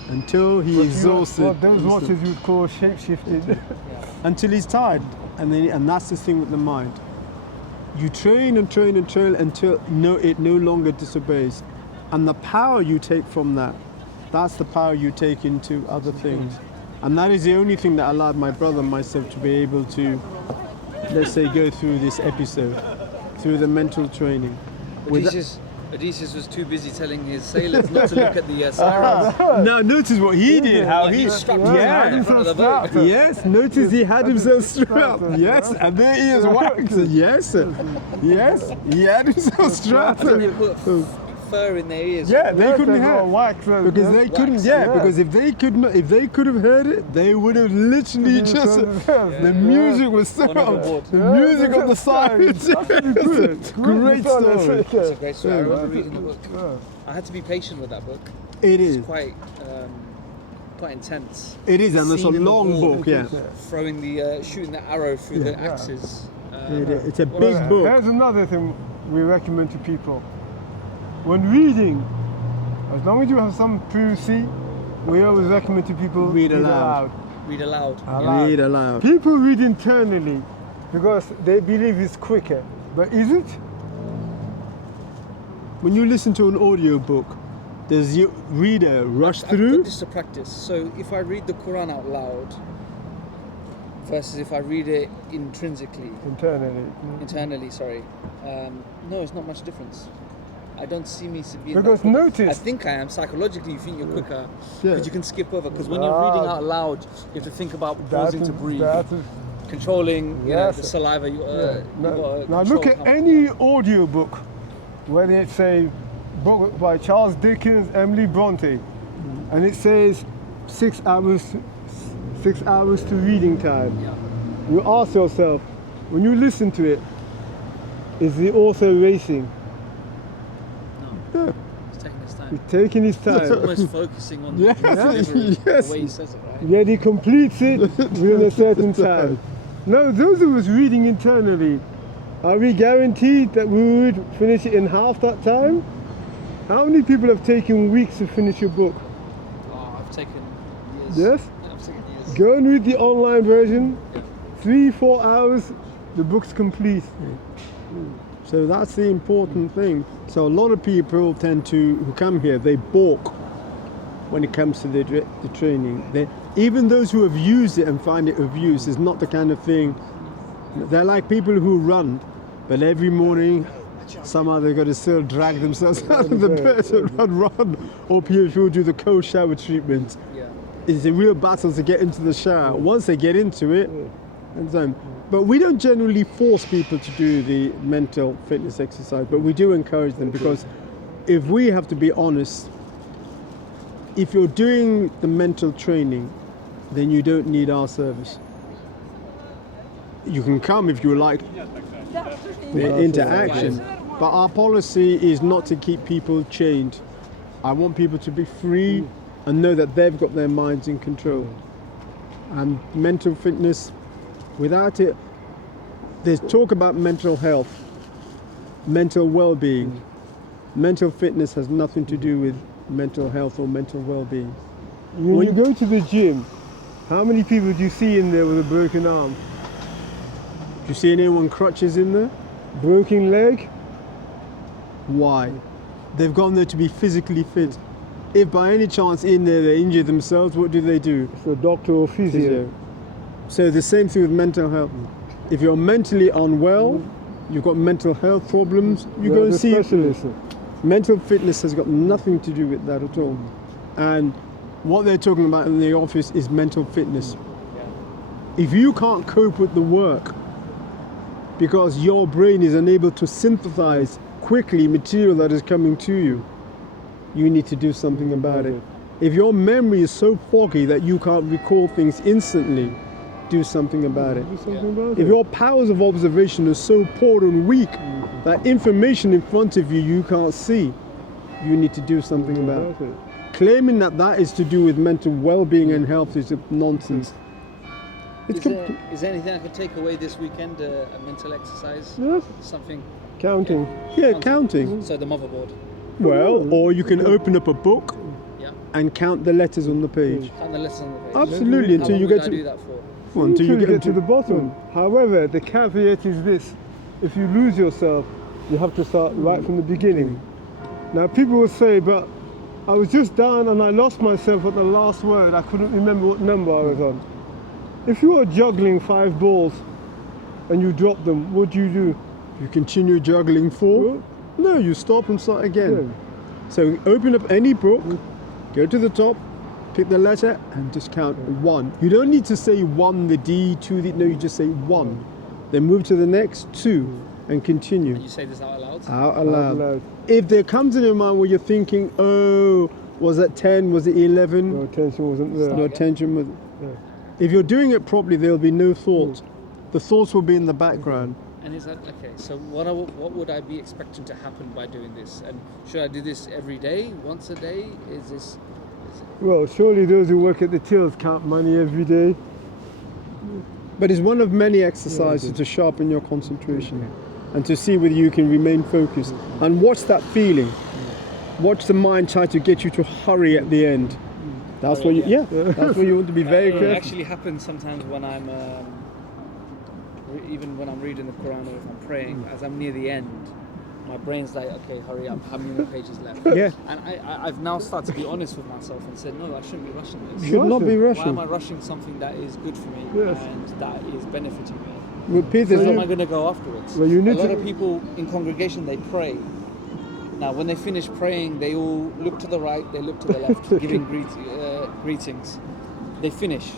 until he but exhausted. what those watches you would call shape-shifting. Until he's tired, and that's the thing with the mind. You train and train and train until it no longer disobeys, and the power you take from that, that's the power you take into other things, and that is the only thing that allowed my brother and myself to be able to, let's say, go through this episode, through the mental training. Odysseus was too busy telling his sailors not to look at the sirens. Now notice what he did, how he strapped yeah. in front of the boat. Yes, notice he had himself strapped. Yes, and there he is waxed. Yes, yes, he had himself strapped. And they put fur in their ears. Yeah, they couldn't They've got hear wax, because they couldn't. Wax. Yeah, Yeah. because if they could have heard it, they would have literally just. The music was so. Gone overboard. The music on the side. Great story. It's a great story. I Yeah. remember reading the book. I had to be patient with that book. It is. It's quite intense. It is, and it's a Scene in the long wall. book. Yeah, Throwing the shooting the arrow through the axes. it's a big book. Here's another thing we recommend to people. When reading, as long as you have some privacy, we always recommend to people Read aloud. Read aloud. Read aloud. People read internally because they believe it's quicker. But is it? When you listen to an audio book, does your reader rush I've through? put this to practice. So if I read the Quran out loud versus if I read it intrinsically, internally, sorry, no, it's not much difference. I don't see me being Because that quick. notice- I think I am. Psychologically, you think you're quicker Yeah. because you can skip over. Because when you're reading out loud, you have to think about pausing to breathe, that is- controlling Yes. the saliva. You Now got look at any audio book, whether it's a book by Charles Dickens, Emily Bronte, and it says 6 hours to reading time. Yeah. You ask yourself, when you listen to it, Is the author racing? No. Yeah. He's taking his time. He's taking his He's time. almost focusing on Yes, the delivery, yes. the way he says it, right? Yet he completes it within a certain time. Now, those of us reading internally, are we guaranteed that we would finish it in half that time? How many people have taken weeks to finish a book? Oh, I've taken years. Yes? Yeah, I've taken years. Go and read the online version. 3-4 hours, the book's complete. So that's the important thing. So a lot of people who come here, they balk when it comes to the training. Even those who have used it and find it of use is not the kind of thing. They're like people who run, but every morning somehow they've got to still drag themselves out of the bed and run. Or people who do the cold shower treatment. Yeah. It's a real battle to get into the shower. Once they get into it, and so, but we don't generally force people to do the mental fitness exercise, but we do encourage them, because if we have to be honest, if you're doing the mental training, then you don't need our service. You can come if you like the interaction, but our policy is not to keep people chained. I want people to be free and know that they've got their minds in control. And mental fitness, without it, there's talk about mental health, mental well-being. Mental fitness has nothing to do with mental health or mental well-being. When you go to the gym, how many people do you see in there with a broken arm? Do you see anyone crutches in there? Broken leg? Why? They've gone there to be physically fit. If by any chance in there they injure themselves, what do? It's a doctor or physio. So the same thing with mental health. If you're mentally unwell, you've got mental health problems, you go and see a specialist. Mental fitness has got nothing to do with that at all. And what they're talking about in the office is mental fitness. If you can't cope with the work because your brain is unable to synthesize quickly material that is coming to you, you need to do something about it. If your memory is so foggy that you can't recall things instantly, do something about it. If your powers of observation are so poor and weak that information in front of you you can't see, you need to do something about it. Claiming that that is to do with mental well-being and health is nonsense. Is there anything I can take away this weekend? A mental exercise? Yes. Something? Counting. Yeah, counting. So the motherboard. Well, or you can open up a book Yeah. and count the letters on the page. Count the lessons on the page. Absolutely, How until long you would get I to do that for? until you get to the bottom. However, the caveat is this: if you lose yourself, you have to start right from the beginning. Now, people will say, "But I was just down and I lost myself at the last word. I couldn't remember what number I was on." If you are juggling 5 balls and you drop them, what do? You continue juggling 4. No, you stop and start again. Yeah. So open up any book, go to the top, pick the letter, and just count 1. You don't need to say 1, the D, 2, the, no, you just say 1. Then move to the next 2 and continue. And you say this out loud? Out aloud. loud. If there comes in your mind where you're thinking, oh, was that 10, was it 11? No attention wasn't there. No attention. Was, Yeah. If you're doing it properly, there'll be no thoughts. The thoughts will be in the background. And is that okay? So what would I be expecting to happen by doing this? And should I do this every day, once a day? Is this? Well, surely those who work at the tills count money every day. But it's one of many exercises to sharpen your concentration and to see whether you can remain focused. And watch that feeling. Watch the mind try to get you to hurry at the end. That's what that's what you want to be very It careful. actually happens sometimes when I'm, even when I'm reading the Quran or if I'm praying, as I'm near the end, my brain's like, okay, hurry up, how many more pages left? Yeah. And I've now started to be honest with myself and said, no, I shouldn't be rushing this. You should not be Why am rushing. I rushing something that is good for me Yes. and that is benefiting me? Repeat Where this. am I going to go afterwards? Well, you A need lot to- of people in congregation, they pray. Now, when they finish praying, they all look to the right, they look to the left, giving greetings. They finish.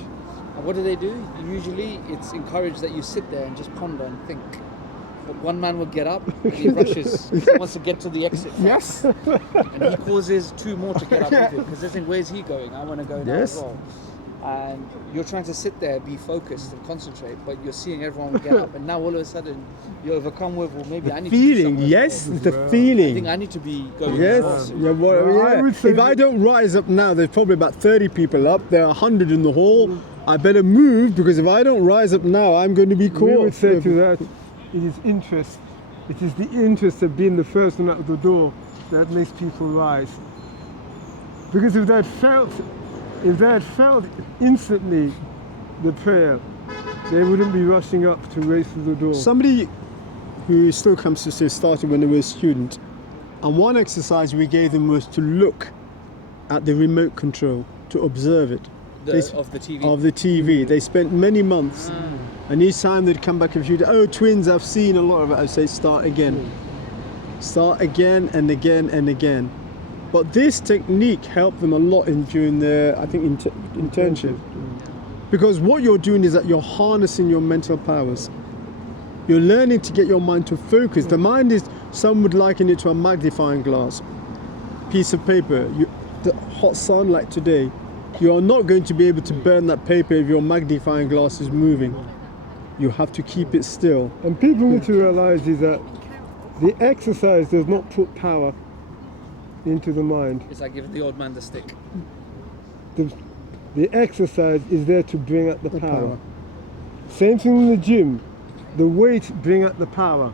And what do? Usually, it's encouraged that you sit there and just ponder and think. But one man will get up, and he rushes, he wants to get to the exit. Yes. And he causes 2 more to get up with him, because they think, where's he going? I want to go now as Yes. well. and you're trying to sit there, be focused and concentrate, but you're seeing everyone get up, and now all of a sudden you're overcome with, well, maybe I need to do Feeling, something yes, more. it's the I feeling. think I need to be going Yes, as well. yeah, well, Well, I yeah. would say If I that- don't rise up now, there's probably about 30 people up. There are 100 in the hall. I better move because if I don't rise up now, I'm going to be caught. We would say to that, it is interest. It is the interest of being the first one out the door that makes people rise. Because if they had felt instantly the prayer, they wouldn't be rushing up to race to the door. Somebody who still comes to say started when they were a student, and one exercise we gave them was to look at the remote control, to observe it. Of the TV. Of the TV. They spent many months, and each time they'd come back a few days, oh, twins, I've seen a lot of it. I'd say, start again. Start again and again and again. But this technique helped them a lot during their, I think, internship. Because what you're doing is that you're harnessing your mental powers. You're learning to get your mind to focus. The mind is, some would liken it to a magnifying glass. Piece of paper, the hot sun like today, you are not going to be able to burn that paper if your magnifying glass is moving. You have to keep it still. And people need to realize is that the exercise does not put power into the mind. It's like giving the old man the stick. The exercise is there to bring out the power. Same thing in the gym. The weight bring out the power.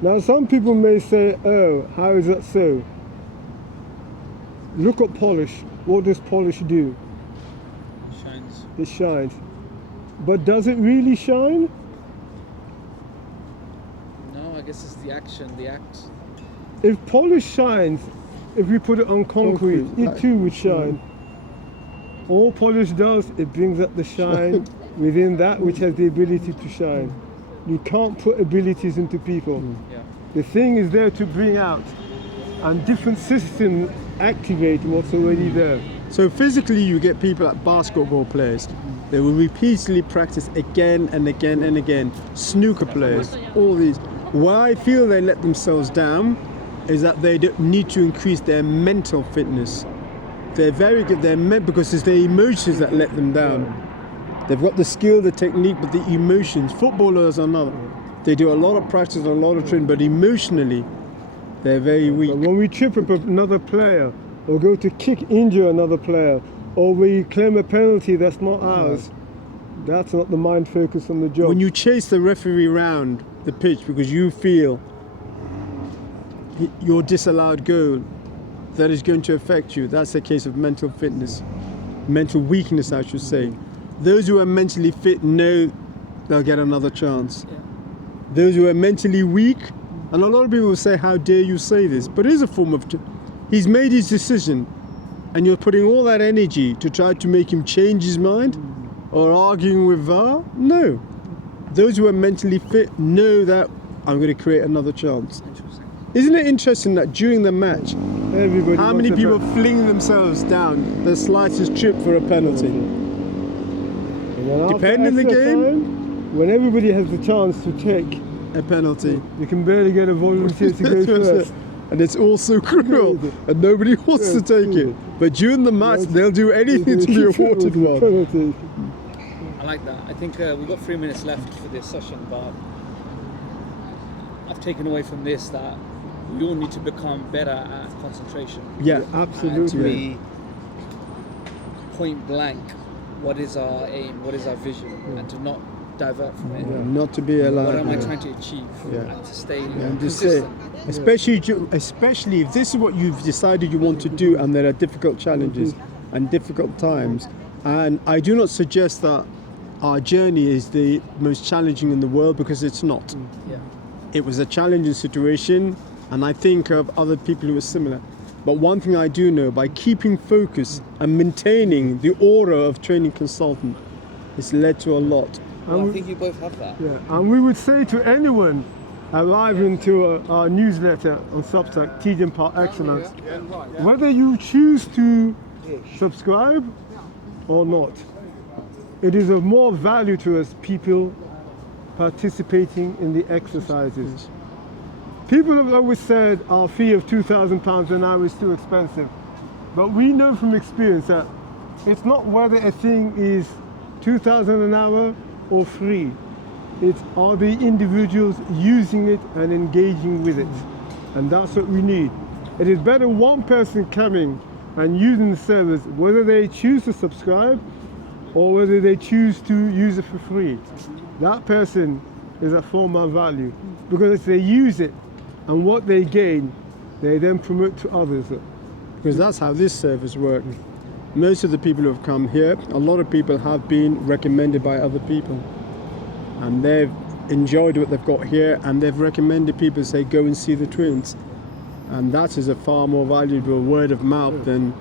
Now some people may say, oh, how is that so? Look at polish. What does polish do? Shines. It shines. But does it really shine? No, I guess it's the action, the act. If polish shines, if we put it on concrete, it too would shine. All polish does, it brings up the shine within that which has the ability to shine. You can't put abilities into people. Yeah. The thing is there to bring out, and different systems activate what's already there. So physically you get people like basketball players. They will repeatedly practice again and again and again. Snooker players, all these. Where I feel they let themselves down is that they need to increase their mental fitness. They're very good, because it's their emotions that let them down. They've got the skill, the technique, but the emotions. Footballers are another. They do a lot of practice, a lot of training, but emotionally, they're very weak. But when we trip up another player, or go to injure another player, or we claim a penalty that's not ours, that's not the mind focus on the job. When you chase the referee around the pitch because you feel your disallowed goal that is going to affect you, that's a case of mental fitness, mental weakness, I should say. Those who are mentally fit know they'll get another chance. Yeah. Those who are mentally weak, and a lot of people will say, how dare you say this? But it is a form of, he's made his decision, and you're putting all that energy to try to make him change his mind, or arguing with VAR? No. Those who are mentally fit know that I'm going to create another chance. Interesting. Isn't it interesting that during the match, Everybody how wants many a people bet. fling themselves down the slightest trip for a penalty? And then after Depending the extra game? time, when everybody has the chance to take, A penalty. you can barely get a volunteer to go first. And it's all so cruel, and nobody wants to take it. But during the match, they'll do anything to be awarded one. Penalty. I like that. I think we've got 3 minutes left for this session, but I've taken away from this that we all need to become better at concentration. Yeah, And to Absolutely. be point blank, what is our aim, what is our vision, and to not divert from it. not to be allowed. What am I yeah. trying to achieve? Yeah. And to stay And just say, consistent. especially if this is what you've decided you want to do, and there are difficult challenges and difficult times. And I do not suggest that our journey is the most challenging in the world, because it's not. Yeah. It was a challenging situation, and I think of other people who were similar. But one thing I do know, by keeping focus and maintaining the aura of training consultant, it's led to a lot. Well, I think you both have that. Yeah. And we would say to anyone arriving to our newsletter on Substack, Tejan Par Excellence, whether you choose to subscribe or not, it is of more value to us people participating in the exercises. People have always said our fee of £2,000 an hour is too expensive. But we know from experience that it's not whether a thing is 2,000 an hour or free. It's are the individuals using it and engaging with it. And that's what we need. It is better one person coming and using the service, whether they choose to subscribe or whether they choose to use it for free. That person is a form of value, because if they use it and what they gain, they then promote to others. Because that's how this service works. Most of the people who have come here, a lot of people have been recommended by other people. And they've enjoyed what they've got here, and they've recommended people say go and see the twins. And that is a far more valuable word of mouth than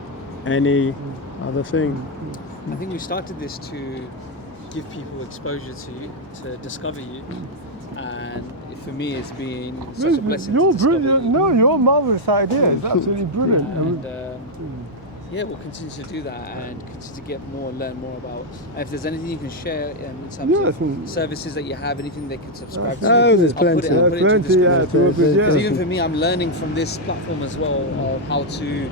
any other thing. I think we started this to give people exposure to you, to discover you, and for me it's been such a blessing You're to discover brilliant. you. No, your marvelous idea is absolutely brilliant. And yeah, we'll continue to do that and continue to get more, learn more about. And if there's anything you can share in terms of services that you have, anything they can subscribe to, Oh, there's I'll put plenty. it, I'll put it into the description. There's Because even for me, I'm learning from this platform as well of how to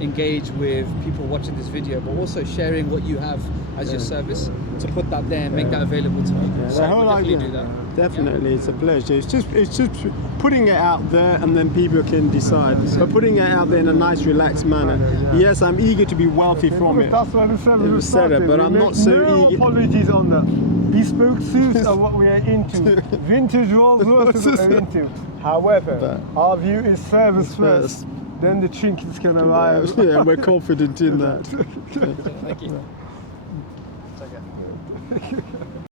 engage with people watching this video, but also sharing what you have as your service, to put that there and make that available to people. So the whole we'll definitely idea, do that. Definitely, it's a pleasure. It's just putting it out there, and then people can decide. But putting it out there in a nice, relaxed manner. Yes, I'm eager to be wealthy from it. That's why the service It was set up, but I'm not so no eager. apologies on that. Bespoke suits are what we are into. Vintage Rolls Royces are what we're into. However, our view is service first, then the trinkets can arrive. Yeah, we're confident in that. Thank you. It's okay.